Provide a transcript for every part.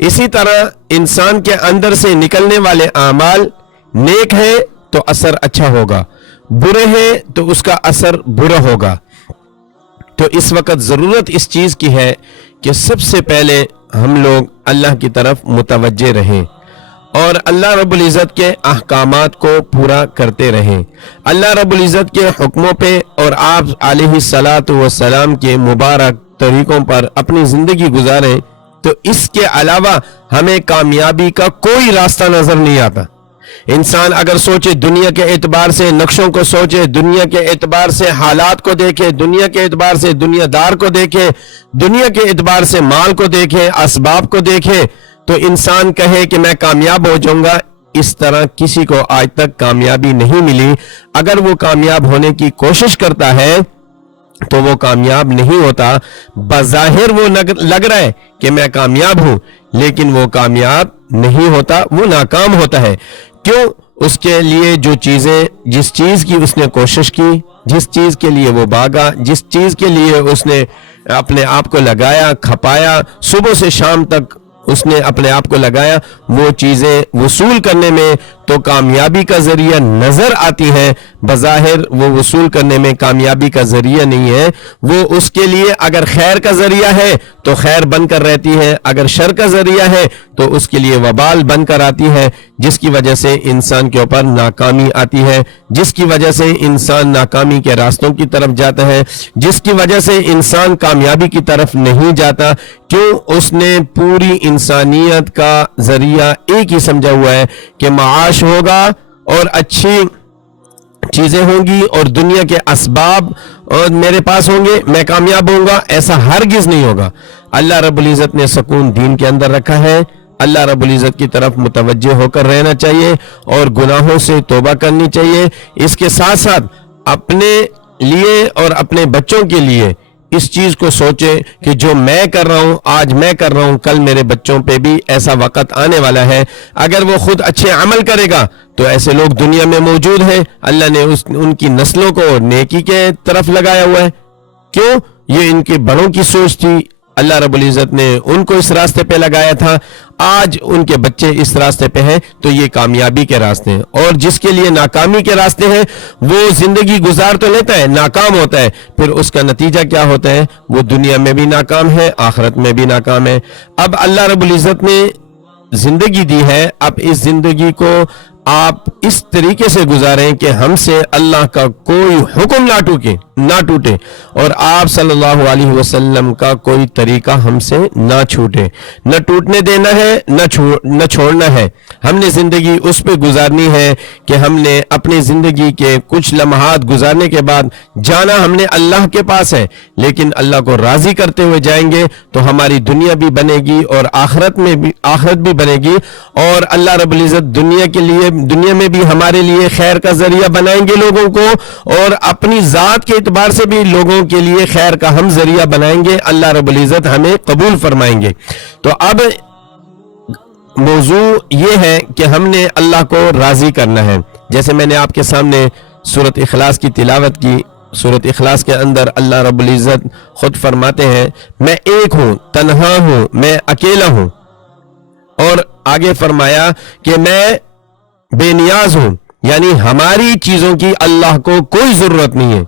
اسی طرح انسان کے اندر سے نکلنے والے اعمال نیک ہیں تو اثر اچھا ہوگا، برے ہیں تو اس کا اثر برا ہوگا۔ تو اس وقت ضرورت اس چیز کی ہے کہ سب سے پہلے ہم لوگ اللہ کی طرف متوجہ رہیں اور اللہ رب العزت کے احکامات کو پورا کرتے رہیں، اللہ رب العزت کے حکموں پہ اور آپ علیہ الصلاۃ والسلام کے مبارک طریقوں پر اپنی زندگی گزاریں۔ تو اس کے علاوہ ہمیں کامیابی کا کوئی راستہ نظر نہیں آتا۔ انسان اگر سوچے دنیا کے اعتبار سے نقشوں کو سوچے، دنیا کے اعتبار سے حالات کو دیکھے، دنیا کے اعتبار سے دنیا دار کو دیکھے، دنیا کے اعتبار سے مال کو دیکھے، اسباب کو دیکھے، تو انسان کہے کہ میں کامیاب ہو جاؤں گا۔ اس طرح کسی کو آج تک کامیابی نہیں ملی۔ اگر وہ کامیاب ہونے کی کوشش کرتا ہے تو وہ کامیاب نہیں ہوتا۔ بظاہر وہ لگ رہا ہے کہ میں کامیاب ہوں، لیکن وہ کامیاب نہیں ہوتا، وہ ناکام ہوتا ہے۔ کیوں؟ اس کے لیے جو چیزیں، جس چیز کی اس نے کوشش کی، جس چیز کے لیے وہ بھاگا، جس چیز کے لیے اس نے اپنے آپ کو لگایا، کھپایا، صبح سے شام تک اس نے اپنے آپ کو لگایا، وہ چیزیں وصول کرنے میں تو کامیابی کا ذریعہ نظر آتی ہے۔ بظاہر وہ وصول کرنے میں کامیابی کا ذریعہ نہیں ہے۔ وہ اس کے لیے اگر خیر کا ذریعہ ہے تو خیر بن کر رہتی ہے، اگر شر کا ذریعہ ہے تو اس کے لیے وبال بن کر آتی ہے، جس کی وجہ سے انسان کے اوپر ناکامی آتی ہے، جس کی وجہ سے انسان ناکامی کے راستوں کی طرف جاتا ہے، جس کی وجہ سے انسان کامیابی کی طرف نہیں جاتا۔ کیوں؟ اس نے پوری انسانیت کا ذریعہ ایک ہی سمجھا ہوا ہے کہ معاش ہوگا اور اچھی چیزیں ہوں گی اور دنیا کے اسباب اور میرے پاس ہوں گے، میں کامیاب ہوں گا۔ ایسا ہرگز نہیں ہوگا۔ اللہ رب العزت نے سکون دین کے اندر رکھا ہے۔ اللہ رب العزت کی طرف متوجہ ہو کر رہنا چاہیے اور گناہوں سے توبہ کرنی چاہیے۔ اس کے ساتھ ساتھ اپنے لیے اور اپنے بچوں کے لیے اس چیز کو سوچے کہ جو میں کر رہا ہوں، آج میں کر رہا ہوں، کل میرے بچوں پہ بھی ایسا وقت آنے والا ہے۔ اگر وہ خود اچھے عمل کرے گا تو ایسے لوگ دنیا میں موجود ہیں، اللہ نے ان کی نسلوں کو نیکی کے طرف لگایا ہوا ہے۔ کیوں؟ یہ ان کے بڑوں کی سوچ تھی، اللہ رب العزت نے ان کو اس راستے پہ لگایا تھا۔ آج ان کے بچے اس راستے پہ ہیں تو یہ کامیابی کے راستے ہیں، اور جس کے لیے ناکامی کے راستے ہیں وہ زندگی گزار تو لیتا ہے، ناکام ہوتا ہے، پھر اس کا نتیجہ کیا ہوتا ہے؟ وہ دنیا میں بھی ناکام ہے، آخرت میں بھی ناکام ہے۔ اب اللہ رب العزت نے زندگی دی ہے، اب اس زندگی کو آپ اس طریقے سے گزاریں کہ ہم سے اللہ کا کوئی حکم نہ ٹوٹے اور آپ صلی اللہ علیہ وسلم کا کوئی طریقہ ہم سے نہ چھوٹے، نہ ٹوٹنے دینا ہے، نہ چھوڑنا ہے۔ ہم نے زندگی اس پہ گزارنی ہے کہ ہم نے اپنی زندگی کے کچھ لمحات گزارنے کے بعد جانا ہم نے اللہ کے پاس ہے، لیکن اللہ کو راضی کرتے ہوئے جائیں گے تو ہماری دنیا بھی بنے گی اور آخرت بھی بنے گی، اور اللہ رب العزت دنیا میں بھی ہمارے لیے خیر کا ذریعہ بنائیں گے لوگوں کو، اور اپنی ذات کے اعتبار سے بھی لوگوں کے لیے خیر کا ہم ذریعہ بنائیں گے۔ اللہ رب العزت ہمیں قبول فرمائیں گے۔ تو اب موضوع یہ ہے کہ ہم نے اللہ کو راضی کرنا ہے۔ جیسے میں نے آپ کے سامنے سورۃ اخلاص کی تلاوت کی، سورۃ اخلاص کے اندر اللہ رب العزت خود فرماتے ہیں میں ایک ہوں، تنہا ہوں، میں اکیلا ہوں، اور آگے فرمایا کہ میں بے نیاز ہوں، یعنی ہماری چیزوں کی اللہ کو کوئی ضرورت نہیں ہے۔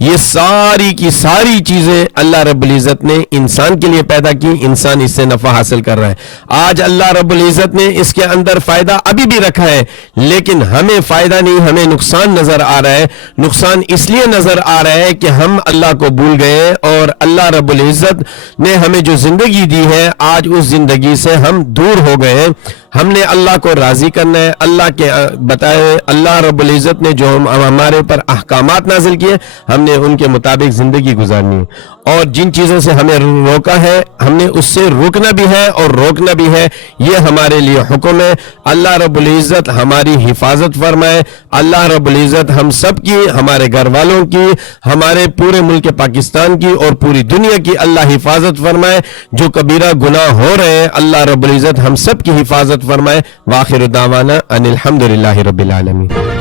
یہ ساری کی ساری چیزیں اللہ رب العزت نے انسان کے لیے پیدا کی، انسان اس سے نفع حاصل کر رہا ہے۔ آج اللہ رب العزت نے اس کے اندر فائدہ ابھی بھی رکھا ہے، لیکن ہمیں فائدہ نہیں، ہمیں نقصان نظر آ رہا ہے۔ نقصان اس لیے نظر آ رہا ہے کہ ہم اللہ کو بھول گئے، اور اللہ رب العزت نے ہمیں جو زندگی دی ہے آج اس زندگی سے ہم دور ہو گئے ہیں۔ ہم نے اللہ کو راضی کرنا ہے، اللہ کے بتائے اللہ رب العزت نے جو ہمارے اوپر احکامات نازل کیے ہم نے ان کے مطابق زندگی گزارنی ہے، اور جن چیزوں سے ہمیں روکا ہے ہم نے اس سے رکنا بھی ہے اور روکنا بھی ہے۔ یہ ہمارے لیے حکم ہے۔ اللہ رب العزت ہماری حفاظت فرمائے، اللہ رب العزت ہم سب کی، ہمارے گھر والوں کی، ہمارے پورے ملک پاکستان کی اور پوری دنیا کی اللہ حفاظت فرمائے۔ جو کبیرہ گناہ ہو رہے ہیں اللہ رب العزت ہم سب کی حفاظت فرمائے۔ وآخر دعوانا ان الحمدللہ رب العالمین۔